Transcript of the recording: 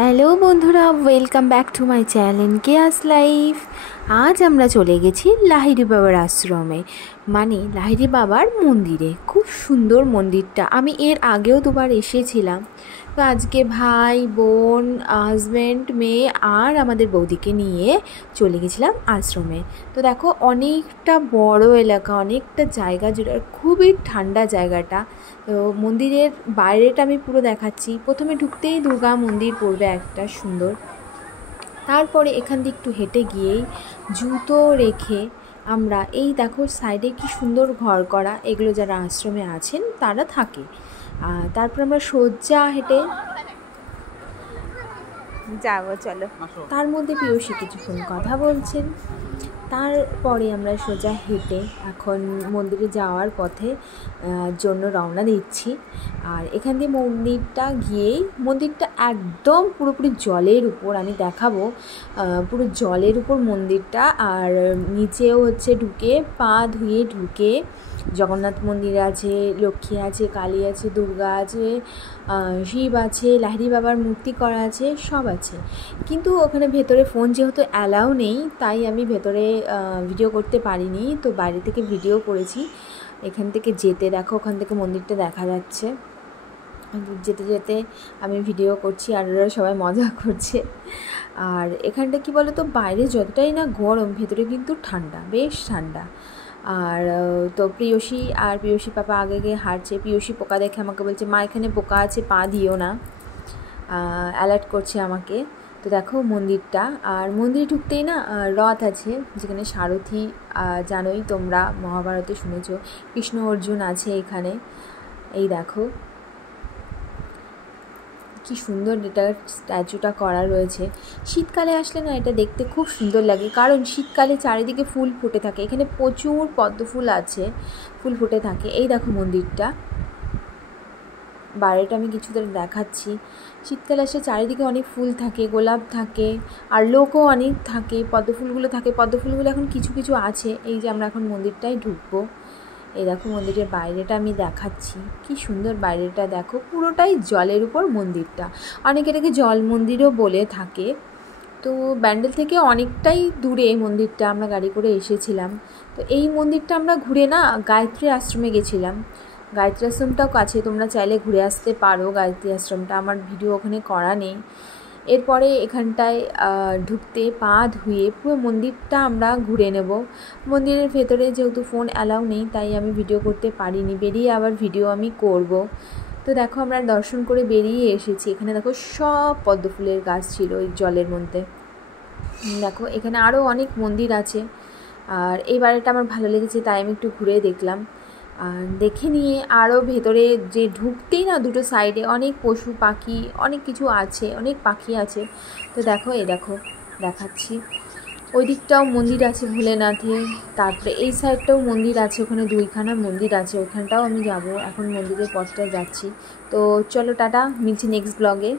Hello বন্ধুরা, welcome back to my channel chaos life. আজ আমরা চলে গেছি লাহিড়ী বাবার আশ্রমে, মানে লাহিড়ী বাবার মন্দিরে। খুব সুন্দর মন্দিরটা, আমি এর আগেও দুবার এসেছিলাম। তো আজকে ভাই, বোন, হাজব্যান্ড, মেয়ে আর আমাদের বৌদিকে নিয়ে চলে গেছিলাম আশ্রমে। তো দেখো, অনেকটা বড় এলাকা, অনেকটা জায়গা জুড়ে, খুবই ঠান্ডা জায়গাটা। তো মন্দিরের বাইরেটা আমি পুরো দেখাচ্ছি। প্রথমে ঢুকতেই দুর্গা মন্দির পড়বে একটা সুন্দর, তারপরে এখান দিয়ে একটু হেঁটে গিয়েই জুতো রেখে আমরা এই দেখো সাইডে কি সুন্দর ঘর করা, এগুলো যারা আশ্রমে আছেন তারা থাকে। তারপর আমরা সোজা হেঁটে যাবো, চলো। তার মধ্যে পিয়সী কিছুক্ষণ কথা বলছেন। তারপরে আমরা সোজা হেঁটে এখন মন্দিরে যাওয়ার পথে জন্য রওনা দিচ্ছি। আর এখান দিয়ে মন্দিরটা গিয়েই, মন্দিরটা একদম পুরোপুরি জলের উপর, আমি দেখাবো। পুরো জলের উপর মন্দিরটা। আর নিচেও হচ্ছে ঢুকে, পা ধুয়ে ঢুকে জগন্নাথ মন্দির আছে, লক্ষ্মী আছে, কালী আছে, দুর্গা আছে, শিব আছে, লাহিড়ী বাবার মূর্তি করা আছে, সব আছে। কিন্তু ওখানে ভেতরে ফোন যেহেতু অ্যালাউ নেই, তাই আমি ভেতরে ভিডিও করতে পারিনি। তো বাইরে থেকে ভিডিও করেছি। এখান থেকে যেতে দেখো, ওখান থেকে মন্দিরটা দেখা যাচ্ছে। যেতে যেতে আমি ভিডিও করছি আর ওরা সবাই মজা করছে। আর এখানটা কি বলো তো, বাইরে যতটাই না গরম, ভেতরে কিন্তু ঠান্ডা, বেশ ঠান্ডা। আর তো প্রিয়সী আর প্রিয়সী পাপা আগে গিয়ে হাঁটছে। প্রিয়সী পোকা দেখে আমাকে বলছে, মা এখানে পোকা আছে, পা দিও না, অ্যালার্ট করছে আমাকে। তো দেখো মন্দিরটা, আর মন্দিরে ঢুকতেই না রথ আছে, যেখানে সারথি, জানোই তোমরা, মহাভারতে শুনেছ, কৃষ্ণ অর্জুন আছে এখানে। এই দেখো কি সুন্দর এটা স্ট্যাচুটা করা রয়েছে। শীতকালে আসলে না এটা দেখতে খুব সুন্দর লাগে, কারণ শীতকালে চারিদিকে ফুল ফুটে থাকে। এখানে প্রচুর পদ্ম ফুল আছে, ফুল ফুটে থাকে। এই দেখো মন্দিরটা, বাইরেটা আমি কিছুটা দেখাচ্ছি। শীতকালে আসলে চারিদিকে অনেক ফুল থাকে, গোলাপ থাকে, আর লোকও অনেক থাকে, পদ্ম ফুলগুলো থাকে। পদ্ম ফুলগুলো এখন কিছু কিছু আছে। এই যে আমরা এখন মন্দিরটাই ঢুকবো। এই দেখো মন্দিরের বাইরেটা আমি দেখাচ্ছি, কি সুন্দর বাইরেটা দেখো, পুরোটাই জলের উপর মন্দিরটা। অনেকে এটাকে জল মন্দিরও বলে থাকে। তো ব্যান্ডেল থেকে অনেকটাই দূরে মন্দিরটা, আমরা গাড়ি করে এসেছিলাম। তো এই মন্দিরটা আমরা ঘুরে না গায়ত্রী আশ্রমে গেছিলাম। গায়ত্রী আশ্রমটাও কাছে, তোমরা চাইলে ঘুরে আসতে পারো গায়ত্রী আশ্রমটা, আমার ভিডিও ওখানে করা নেই। এরপরে এখানটায় ঢুকতে পা ধুয়ে পুরো মন্দিরটা আমরা ঘুরে নেব। মন্দিরের ভেতরে যেহেতু ফোন অ্যালাউ নেই, তাই আমি ভিডিও করতে পারিনি, বেরিয়ে আবার ভিডিও আমি করব। তো দেখো আমরা দর্শন করে বেরিয়ে এসেছি। এখানে দেখো সব পদ্ম ফুলের গাছ ছিল ওই জলের মধ্যে। দেখো এখানে আরও অনেক মন্দির আছে। আর এই বাড়িটা আমার ভালো লেগেছে, তাই আমি একটু ঘুরে দেখলাম। আর দেখে নিয়ে আরও ভেতরে যে ঢুকতেই না দুটো সাইডে অনেক পশু পাখি, অনেক কিছু আছে, অনেক পাখি আছে। তো দেখো, এই দেখো দেখাচ্ছি, ওই দিকটাও মন্দির আছে ভোলেনাথের। তারপরে এই সাইডটাও মন্দির আছে, ওখানে দুইখানা মন্দির আছে, ওখানটাও আমি যাব। এখন মন্দিরের পথটায় যাচ্ছি। তো চলো টাটা, মিলছি নেক্সট ব্লগে।